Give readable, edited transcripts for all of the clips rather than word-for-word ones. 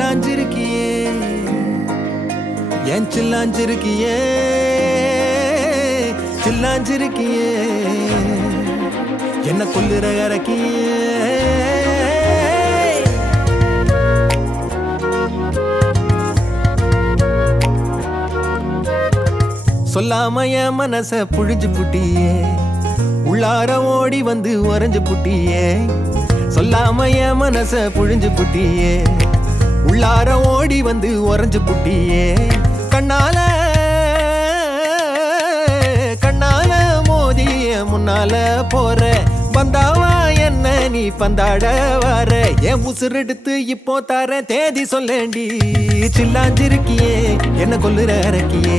சில்லாஞ்சிருக்கியே என் சில்லாஞ்சிருக்கியே சில்லாஞ்சிருக்கியே என்ன கொல்லுற இறக்கியே சொல்லாம என் மனச புழிஞ்சு புட்டியே உள்ளார ஓடி வந்து உறைஞ்சு புட்டியே சொல்லாம என் மனச புழிஞ்சு புட்டியே உள்ளார ஓடி வந்து உறைஞ்சு புட்டியே கண்ணால கண்ணால மோதிய முன்னால போற வந்தாவா என்ன நீ பந்தாட வர என் உசுரெடுத்து இப்போ தர தேதி சொல்லேண்டி சில்லாஞ்சிருக்கியே என்ன கொல்லுற இறக்கியே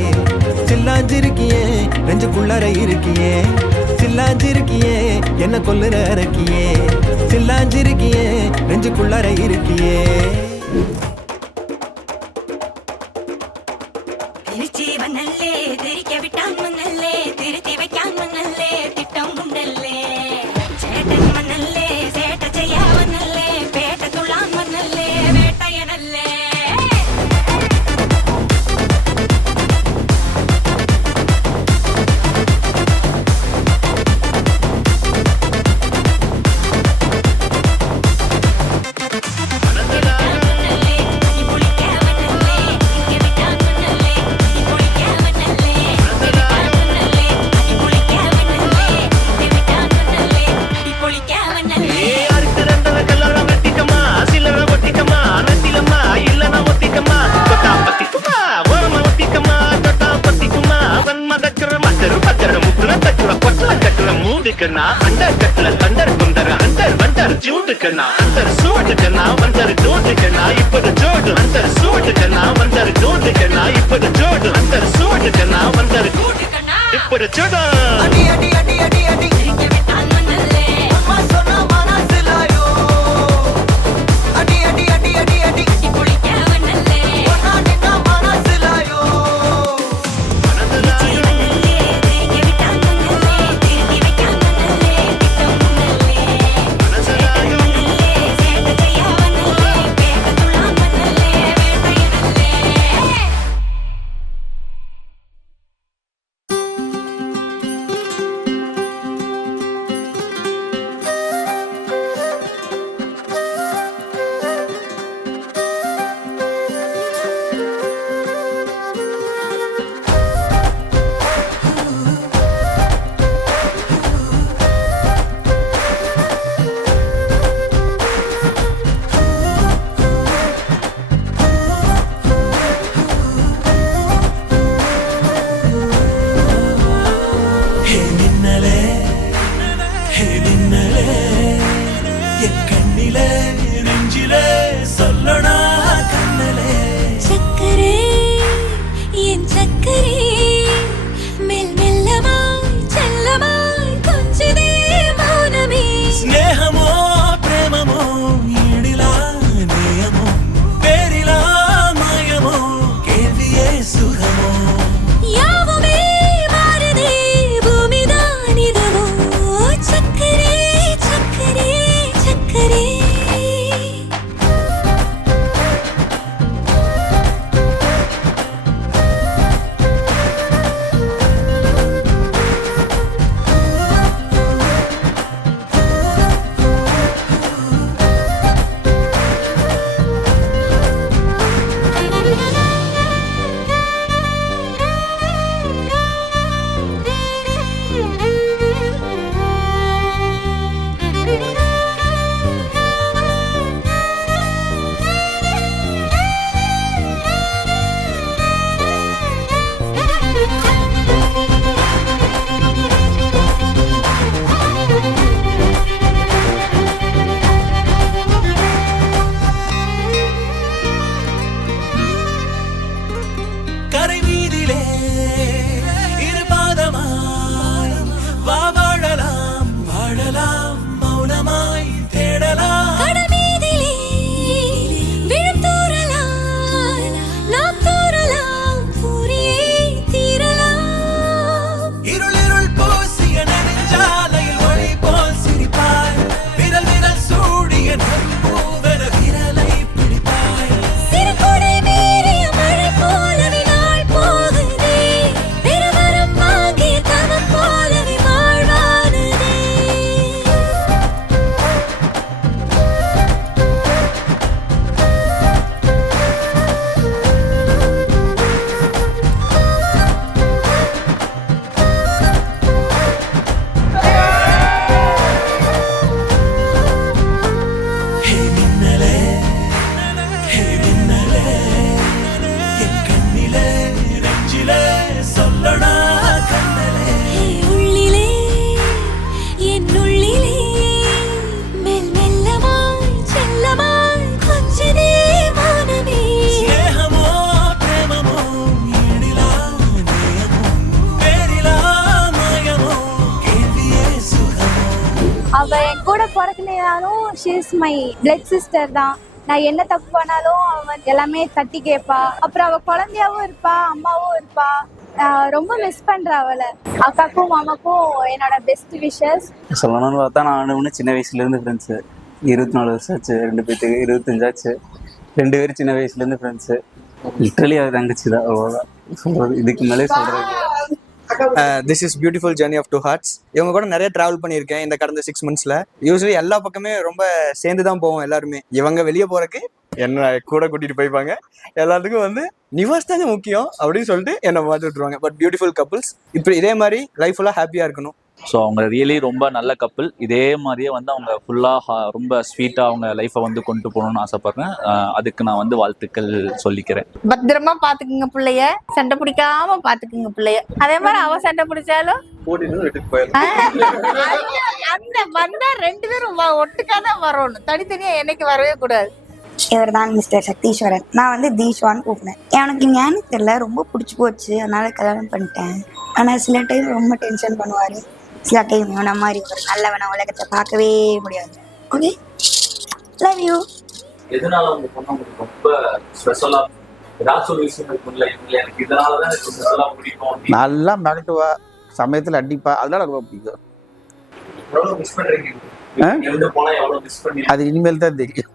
சில்லாஞ்சிருக்கியே நெஞ்சுக்குள்ளற இருக்கியே சில்லாஞ்சிருக்கியே என்ன கொல்லுற இறக்கியே சில்லாஞ்சிருக்கியே நெஞ்சுக்குள்ளற இருக்கியே திருச்சிவனல்லே தெரிக்க விட்டான் மன்னல்லே திருத்தி வைக்கான் மன்னல்லே திட்டம் உண்டல்லே சேட்டன் மன்னல்லே சேட்ட செய்யா மன்னல்லே பேட்ட துளான் மன்னல்லே வேட்டையனல்லே अंडर कटल अंडर कुंदर अंडर वंडर जूट करना अंदर सूट करना वंडर डोट करना इपड़ जोड़ अंदर सूट करना वंडर डोट करना इपड़ जोड़ अंदर सूट करना वंडर इपड़ जोड़ अडी अडी अडी अडी अडी के विटान मनले अम्मा सोना माना सिलायो अडी अडी अडी अडी अडी इपुड़ी के वनले ओना निना माना सिलायो she is my blood sister தான். நான் என்ன தப்பு பண்ணாலும் அவன் எல்லாமே தட்டி கேட்பா. அப்புறம் அவள் குழந்தையாவும் இருப்பா, அம்மாவும் இருப்பா. ரொம்ப மிஸ் பண்றேன் அவளை. அக்காக்கும் மாமாக்கும் என்னோட பெஸ்ட் விஷஸ். சொல்லணும்னு பார்த்தா நான் ஒன்று சின்ன வயசுலேருந்து ஃப்ரெண்ட்ஸு. 24 வருஷம் ஆச்சு, 2 பேர்த்துக்கு 25 ஆச்சு. 2 பேரும் சின்ன வயசுலேருந்து ஃப்ரெண்ட்ஸு. லிட்ரலி அது தங்கச்சி தான், அவ்வளோதான் சொல்கிறது. இதுக்கு மேலே சொல்கிறது. This is beautiful journey of 2 hearts. இவங்க கூட நிறைய டிராவல் பண்ணியிருக்கேன் இந்த கடந்த 6 monthsல. யூஸ்வலி எல்லா பக்கமே ரொம்ப சேர்ந்து தான் போவோம் எல்லாருமே. இவங்க வெளியே போறதுக்கு என்ன கூட கூட்டிட்டு போய்ப்பாங்க. எல்லாத்துக்கும் வந்து நிவாஸ் தாங்க முக்கியம் அப்படின்னு சொல்லிட்டு என்னை பார்த்து விட்டுருவாங்க. But beautiful couples. இப்படி இதே மாதிரி லைஃப் ஃபுல்லாக ஹாப்பியாக இருக்கணும். ஸோ அவங்க ரியலி ரொம்ப நல்ல கப்பிள். இதே மாதிரியே வந்து அவங்க ஃபுல்லாக ரொம்ப ஸ்வீட்டாக அவங்க லைஃப்பை வந்து கொண்டு போகணும்னு ஆசைப்பட்றேன். அதுக்கு நான் வந்து வாழ்த்துக்கள் சொல்லிக்கிறேன். பத்திரமா பாத்துக்குங்க பிள்ளைய, சண்டை பிடிக்காம பாத்துக்குங்க பிள்ளைய. அதே மாதிரி அவ சண்டை பிடிச்சாலும் அந்த வந்தா 2 பேரும் ஒட்டுக்காதான் வரணும், தனித்தனியா என்னைக்கு வரவே கூடாது. இவர் தான் மிஸ்டர் சக்தீஸ்வரன். நான் வந்து தீஷ்வான்னு கூப்பினேன். எனக்கு ஞானம் தெரியல, ரொம்ப பிடிச்சி போச்சு, அதனால கல்யாணம் பண்ணிட்டேன். ஆனால் சில டைம் ரொம்ப டென்ஷன் பண்ணுவார். சில டைம் இவன மாதிரி ஒரு நல்லவன உலகத்தை பார்க்கவே முடியாது. Okay, love you. எதனால அவங்க பொண்ணு உங்களுக்கு ரொம்ப ஸ்பெஷலா ஏதாச்சும் ஒரு விஷயம் இருக்கும்ல, எனக்கு இதனாலதான் எனக்கு ஸ்பெஷலா பிடிக்கும். நல்லா மிரட்டுவா, சமயத்தில் அடிப்பா, அதனால ரொம்ப பிடிக்கும். எவ்வளவு மிஸ் பண்றீங்க? எங்க போனா எவ்வளவு மிஸ் பண்ணி? அது இனிமேல் தான் தெரியும்.